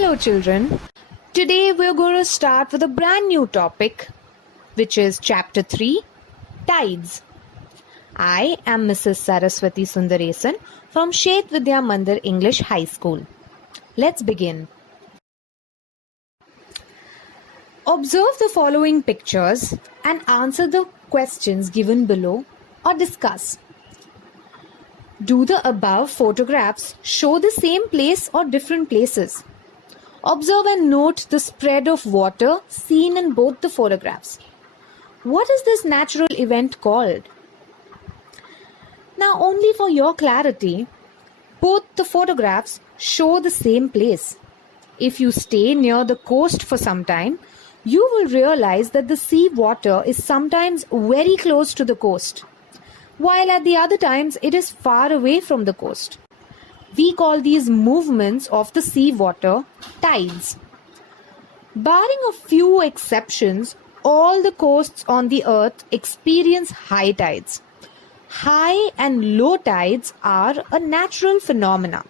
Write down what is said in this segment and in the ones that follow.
Hello, children. Today we're going to start with a brand new topic, which is Chapter 3 Tides. I am Mrs. Saraswati Sundaresan from Shet Vidya Mandir English High School. Let's begin. Observe the following pictures and answer the questions given below or discuss. Do the above photographs show the same place or different places? Observe and note the spread of water seen in both the photographs. What is this natural event called? Now, only for your clarity, both the photographs show the same place. If you stay near the coast for some time, you will realize that the sea water is sometimes very close to the coast, while at the other times it is far away from the coast. We call these movements of the sea water tides. Barring a few exceptions, all the coasts on the earth experience high tides. High and low tides are a natural phenomena.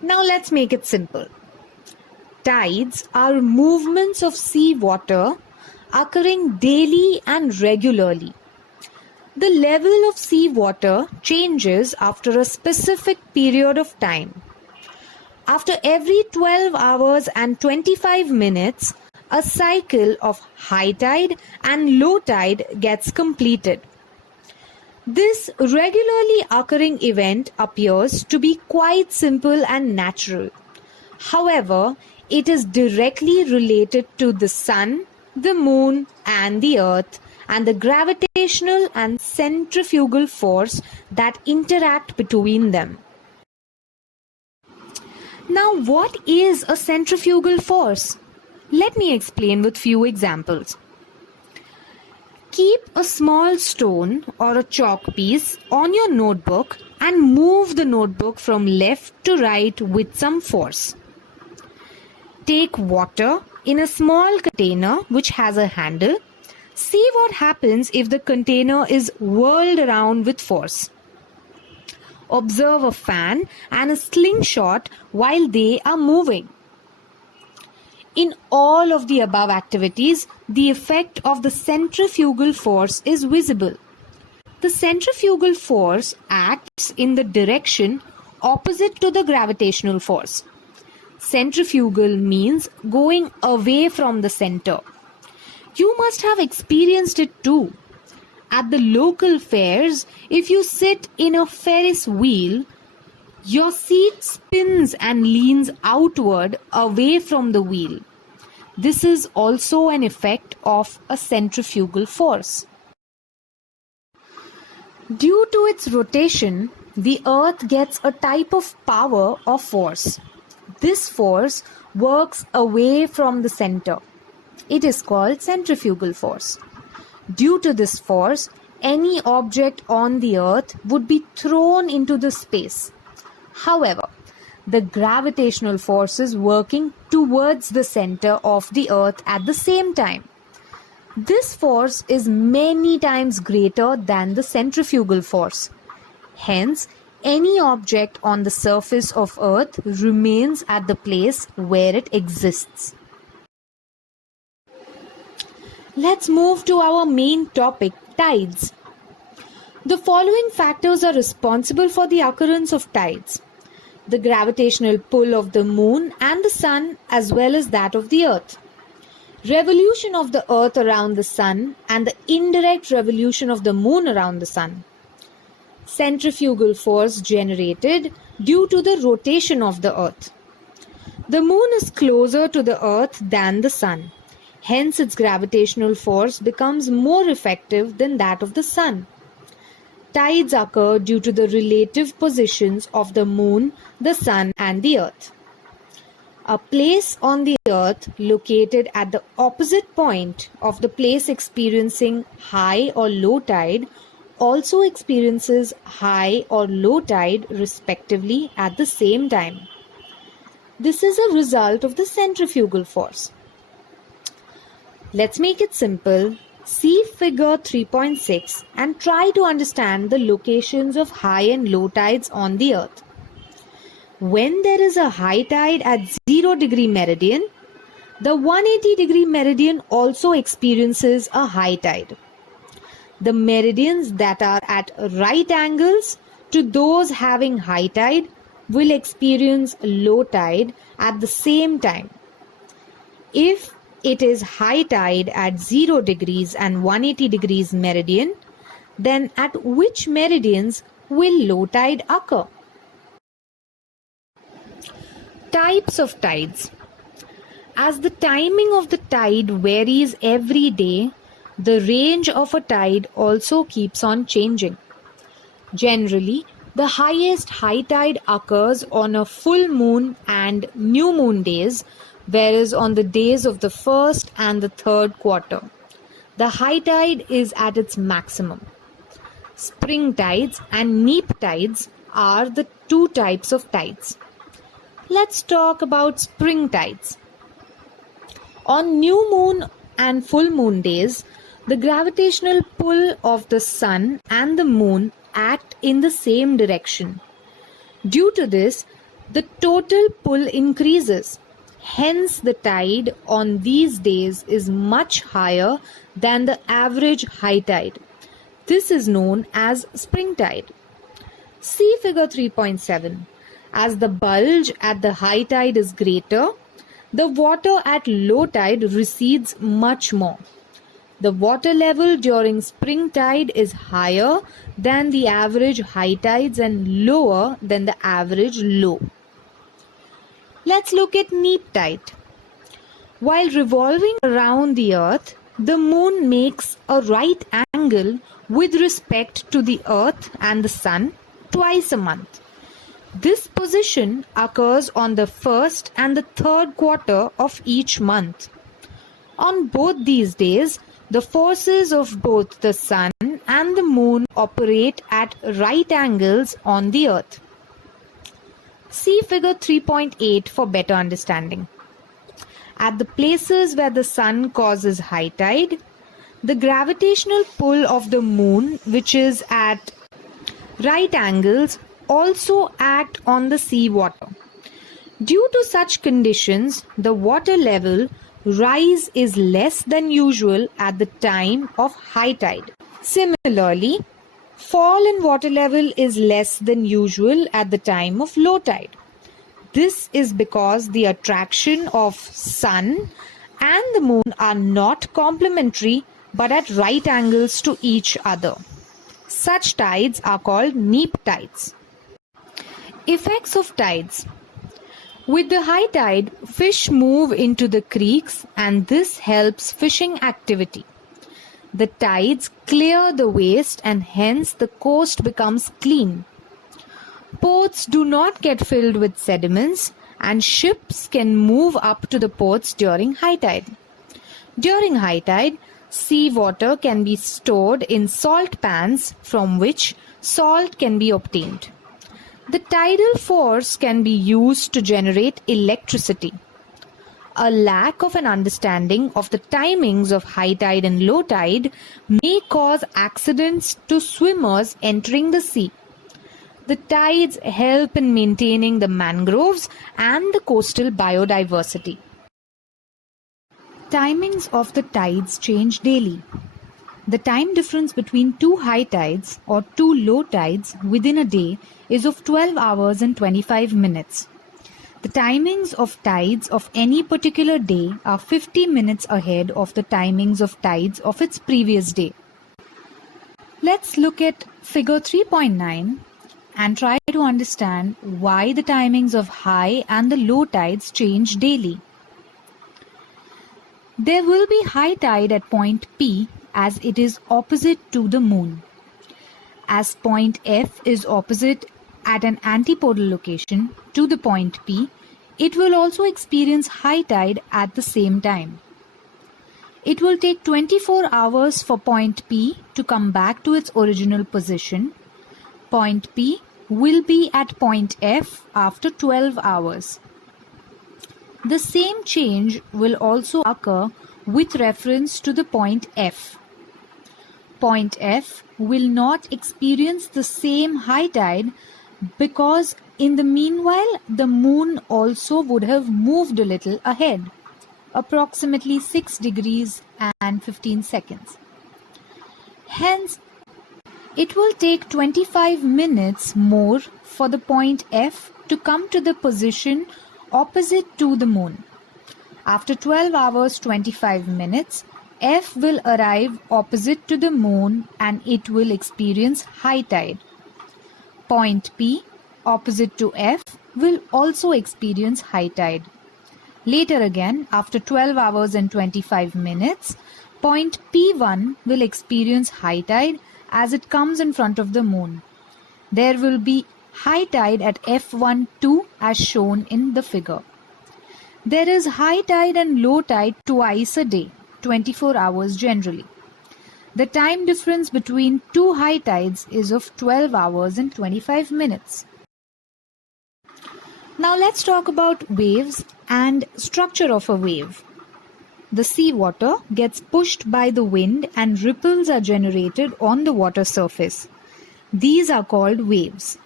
Now let's make it simple. Tides are movements of sea water occurring daily and regularly. The level of sea water changes after a specific period of time. After every 12 hours and 25 minutes, a cycle of high tide and low tide gets completed. This regularly occurring event appears to be quite simple and natural. However, it is directly related to the sun, the moon, and the earth, and the gravitational and centrifugal force that interact between them. Now, what is a centrifugal force? Let me explain with few examples. Keep a small stone or a chalk piece on your notebook and move the notebook from left to right with some force. Take water in a small container which has a handle. See what happens if the container is whirled around with force. Observe a fan and a slingshot while they are moving. In all of the above activities, the effect of the centrifugal force is visible. The centrifugal force acts in the direction opposite to the gravitational force. Centrifugal means going away from the center. You must have experienced it too. At the local fairs, if you sit in a Ferris wheel, your seat spins and leans outward away from the wheel. This is also an effect of a centrifugal force. Due to its rotation, the earth gets a type of power or force. This force works away from the center. It is called centrifugal force. Due to this force, any object on the earth would be thrown into the space. However, the gravitational force is working towards the center of the earth at the same time. This force is many times greater than the centrifugal force. Hence, any object on the surface of earth remains at the place where it exists. Let's move to our main topic, tides. The following factors are responsible for the occurrence of tides: the gravitational pull of the moon and the sun, as well as that of the earth, revolution of the earth around the sun and the indirect revolution of the moon around the sun, centrifugal force generated due to the rotation of the earth. The moon is closer to the earth than the sun. Hence, its gravitational force becomes more effective than that of the sun. Tides occur due to the relative positions of the moon, the sun, and the earth. A place on the earth located at the opposite point of the place experiencing high or low tide also experiences high or low tide respectively at the same time. This is a result of the centrifugal force. Let's make it simple. See figure 3.6 and try to understand the locations of high and low tides on the earth. When there is a high tide at 0-degree meridian, the 180-degree meridian also experiences a high tide. The meridians that are at right angles to those having high tide will experience low tide at the same time. If it is high tide at 0 degrees and 180 degrees meridian, then at which meridians will low tide occur? Types of tides. As the timing of the tide varies every day, the range of a tide also keeps on changing. Generally, the highest high tide occurs on a full moon and new moon days, whereas on the days of the first and the third quarter, the high tide is at its maximum. Spring tides and neap tides are the two types of tides. Let's talk about spring tides. On new moon and full moon days, the gravitational pull of the sun and the moon act in the same direction. Due to this, the total pull increases. Hence, the tide on these days is much higher than the average high tide. This is known as spring tide. See figure 3.7. As the bulge at the high tide is greater, the water at low tide recedes much more. The water level during spring tide is higher than the average high tides and lower than the average low. Let's look at neap tide. While revolving around the earth, the moon makes a right angle with respect to the earth and the sun twice a month. This position occurs on the first and the third quarter of each month. On both these days, the forces of both the sun and the moon operate at right angles on the earth. See figure 3.8 for better understanding. At the places where the sun causes high tide, the gravitational pull of the moon, which is at right angles, also act on the sea water. Due to such conditions, the water level rise is less than usual at the time of high tide. Similarly, fall in water level is less than usual at the time of low tide. This is because the attraction of sun and the moon are not complementary but at right angles to each other. Such tides are called neap tides. Effects of tides. With the high tide, fish move into the creeks and this helps fishing activity. The tides clear the waste and hence the coast becomes clean. Ports do not get filled with sediments and ships can move up to the ports during high tide. During high tide, seawater can be stored in salt pans from which salt can be obtained. The tidal force can be used to generate electricity. A lack of an understanding of the timings of high tide and low tide may cause accidents to swimmers entering the sea. The tides help in maintaining the mangroves and the coastal biodiversity. Timings of the tides change daily. The time difference between two high tides or two low tides within a day is of 12 hours and 25 minutes. The timings of tides of any particular day are 50 minutes ahead of the timings of tides of its previous day. Let's look at figure 3.9 and try to understand why the timings of high and the low tides change daily. There will be high tide at point P as it is opposite to the moon. As point F is opposite at an antipodal location to the point P, it will also experience high tide at the same time. It will take 24 hours for point P to come back to its original position. Point P will be at point F after 12 hours. The same change will also occur with reference to the point F. Point F will not experience the same high tide because In the meanwhile, the moon also would have moved a little ahead, approximately 6 degrees and 15 seconds. Hence, it will take 25 minutes more for the point F to come to the position opposite to the moon. After 12 hours 25 minutes, F will arrive opposite to the moon and it will experience high tide. Point P, opposite to F, will also experience high tide. Later again, after 12 hours and 25 minutes, point P1 will experience high tide as it comes in front of the moon. There will be high tide at F12 as shown in the figure. There is high tide and low tide twice a day, 24 hours generally. The time difference between two high tides is of 12 hours and 25 minutes. Now let's talk about waves and structure of a wave. The seawater gets pushed by the wind and ripples are generated on the water surface. These are called waves.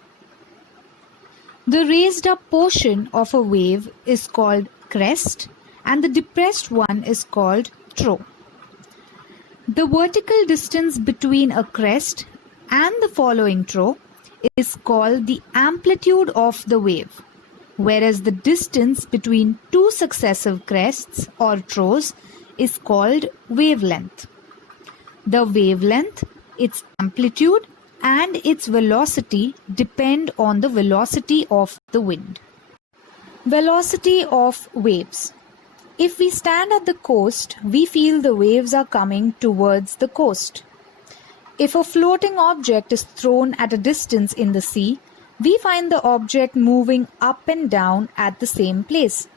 The raised up portion of a wave is called crest and the depressed one is called trough. The vertical distance between a crest and the following trough is called the amplitude of the wave, whereas the distance between two successive crests or troughs is called wavelength. The wavelength, its amplitude, and its velocity depend on the velocity of the wind. Velocity of waves. If we stand at the coast, we feel the waves are coming towards the coast. If a floating object is thrown at a distance in the sea, we find the object moving up and down at the same place.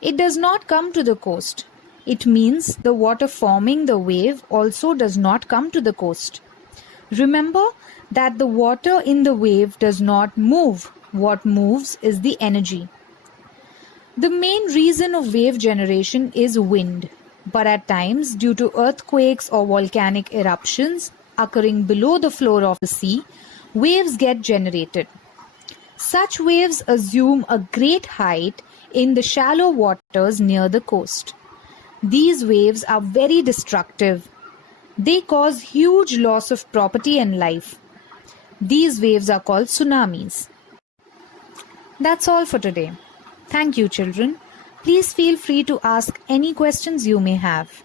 It does not come to the coast. It means the water forming the wave also does not come to the coast. Remember that the water in the wave does not move. What moves is the energy. The main reason of wave generation is wind, but at times due to earthquakes or volcanic eruptions occurring below the floor of the sea, waves get generated. Such waves assume a great height in the shallow waters near the coast. These waves are very destructive. They cause huge loss of property and life. These waves are called tsunamis. That's all for today. Thank you, children. Please feel free to ask any questions you may have.